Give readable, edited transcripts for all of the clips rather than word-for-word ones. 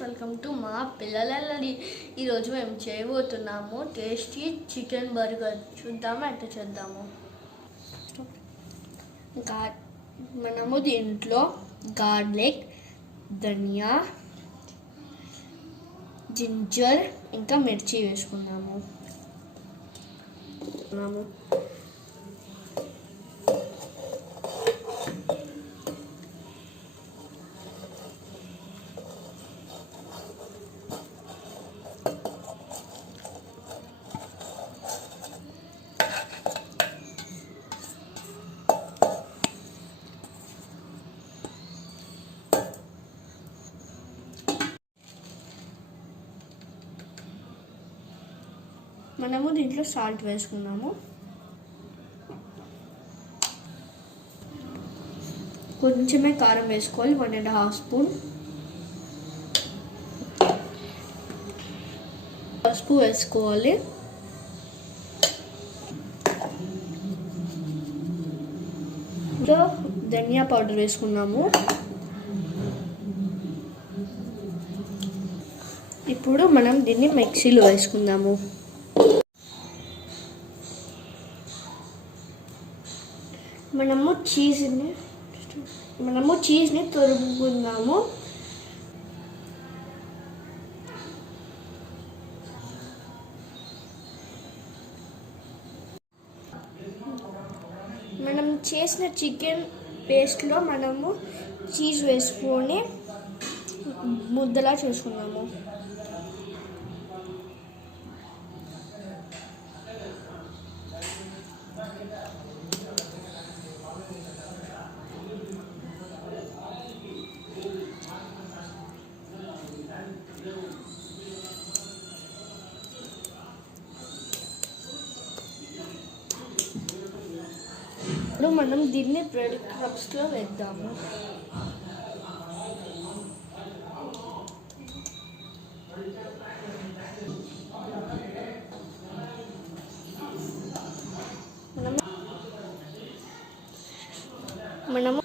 Welcome to మా పిల్లలల్లడి. ఈరోజు మేము చేయబోతున్నాము టేస్టీ చికెన్ బర్గర్. చూద్దాము ఎట్లా చేద్దాము. మనము దీంట్లో గార్లిక్, ధనియా, జింజర్ ఇంకా మిర్చి వేసుకున్నాము. మనము దీంట్లో సాల్ట్ వేసుకున్నాము. కొంచెమే కారం వేసుకోవాలి, 1.5 స్పూన్. పసుపు వేసుకోవాలి. ధనియా పౌడర్ వేసుకున్నాము. ఇప్పుడు మనం దీన్ని మిక్సీలో వేసుకుందాము. మనము చీజ్ని తురుముకుందాము. మనం చేసిన చికెన్ పేస్ట్లో మనము చీజ్ వేసుకొని ముద్దలా చేసుకున్నాము. ఇప్పుడు మనం దీన్ని బ్రెడ్ క్రమ్స్లో వేద్దాము. మనము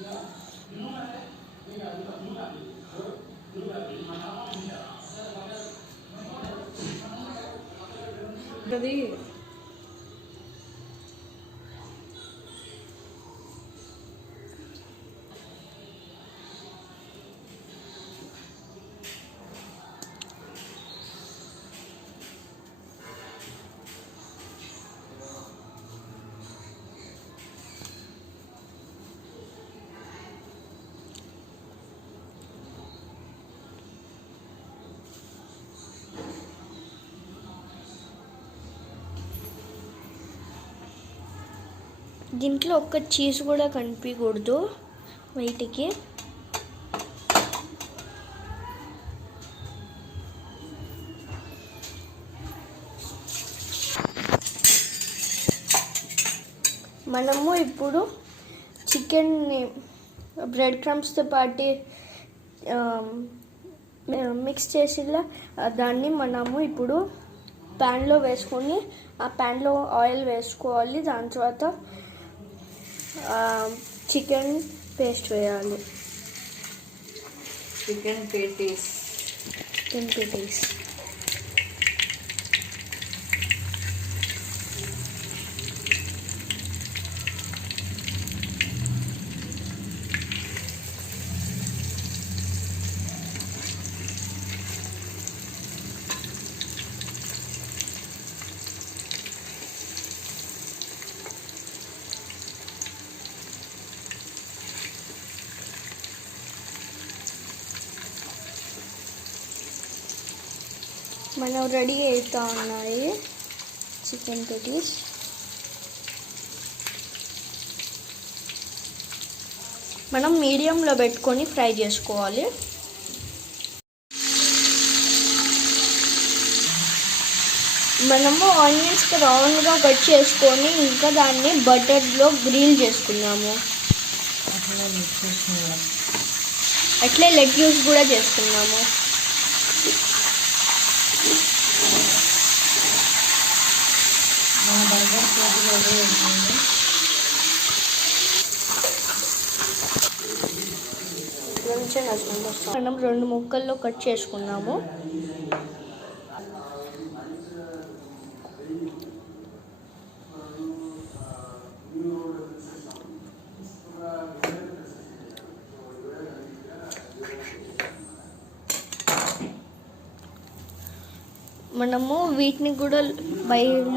దీంట్లో ఒక్క చీజ్ కూడా కనిపించకూడదు బయటికి. మనము ఇప్పుడు చికెన్ని బ్రెడ్ క్రమ్స్తో పాటు మిక్స్ చేసేలా దాన్ని మనము ఇప్పుడు ప్యాన్లో వేసుకొని ఆ ప్యాన్లో ఆయిల్ వేసుకోవాలి. దాని తర్వాత చికెన్ పేస్ట్ వేయాలి. చికెన్ పేటీస్ మనం రెడీ అవుతూ ఉన్నాయి చికెన్ పేటీస్. మనం మీడియంలో పెట్టుకొని ఫ్రై చేసుకోవాలి. మనము ఆనియన్స్ రౌండ్గా కట్ చేసుకొని ఇంకా దాన్ని బటర్లో గ్రిల్ చేసుకున్నాము. అట్లే లెట్యూస్ కూడా చేసుకున్నాము. కిచెన్ హస్బెండ్ వస్తాం. మనం 2 ముక్కల్లో కట్ చేసుకున్నాము. మనము వీటిని కూడా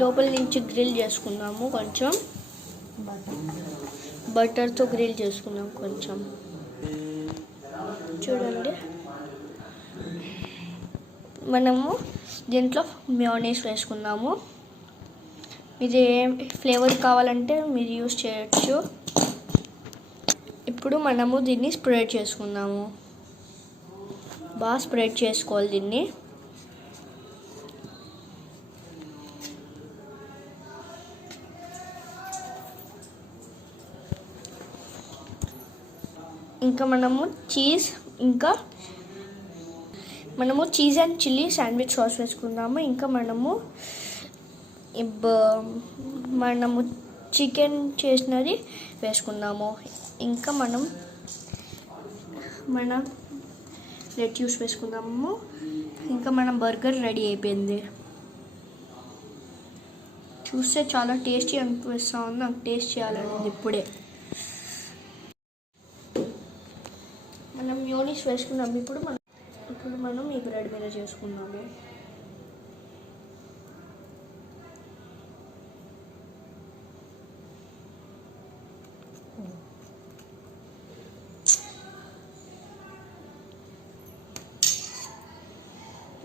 లోపల నుంచి గ్రిల్ చేసుకున్నాము. కొంచెం బటర్తో గ్రిల్ చేసుకున్నాం. కొంచెం చూడండి. మనము దీంట్లో మయోనీస్ వేసుకున్నాము. ఇది ఏ ఫ్లేవర్ కావాలంటే మీరు యూస్ చేయొచ్చు. ఇప్పుడు మనము దీన్ని స్ప్రెడ్ చేసుకున్నాము. బాగా స్ప్రెడ్ చేసుకోవాలి దీన్ని. ఇంకా మనము cheese and chilli sandwich sauce వేసుకుందాము. ఇంకా మనము చికెన్ చేసినది వేసుకుందాము. ఇంకా మన లెట్యూస్ వేసుకుందాము. ఇంకా మన బర్గర్ రెడీ అయిపోయింది. చూస్తే చాలా టేస్టీ అనిపిస్తూ ఉంది. నాకు టేస్ట్ చేయాలనేది ఇప్పుడే. మనం మయోనీస్ వేసుకున్నాము. ఇప్పుడు మనం ఈ బ్రెడ్ మీద చేసుకున్నాము.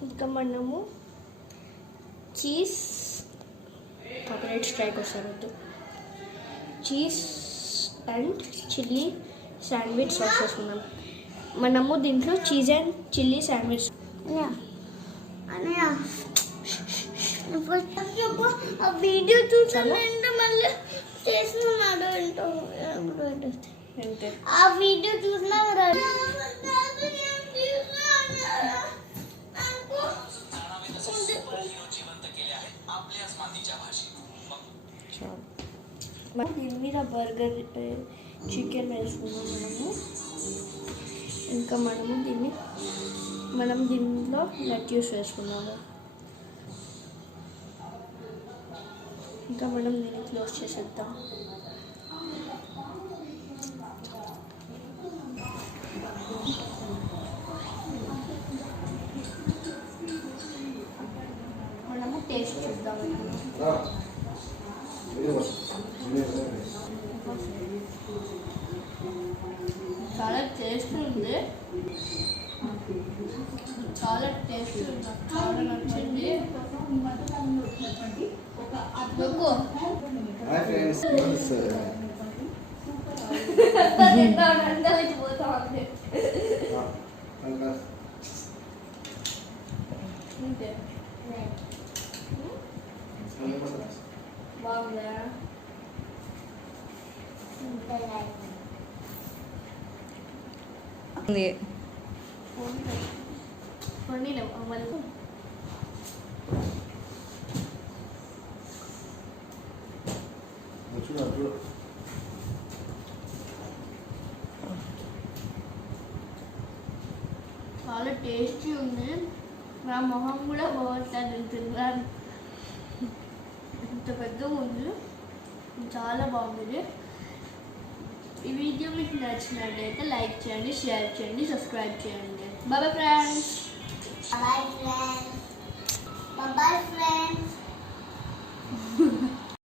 ఇంకా మనము చీజ్ కాపరేట్ స్ట్రైక్ వస్తుంది. Cheese and chilli sandwich sauce వేసుకున్నాం. మనము దీంట్లో cheese and chilli sandwich video చూసానంటే మళ్ళీ చేస్తున్నాడు ఏంటో ఆ వీడియో చూసినా దీని మీద బర్గర్ చికెన్ వేసుకున్నాం మనము. ఇంకా మనం దీంట్లో లెట్యూస్ వేసుకున్నాము. ఇంకా మనం దీన్ని క్లోజ్ చేసేద్దాం. మనము టేస్ట్ చూద్దాం. చాలా టేస్ట్ ఉంది. చాలా టేస్ట్ ఉంది. చాలా నచ్చింది. బాగుందా? చాలా టేస్టీ ఉంది. నా మొహం కూడా బాగుంటుంది. తిన్నాను. ఇంత పెద్దగా ఉంది. చాలా బాగుంది. ఈ వీడియో మీకు నచ్చినట్లయితే లైక్ చేయండి, షేర్ చేయండి, సబ్స్క్రైబ్ చేయండి. Bye friends.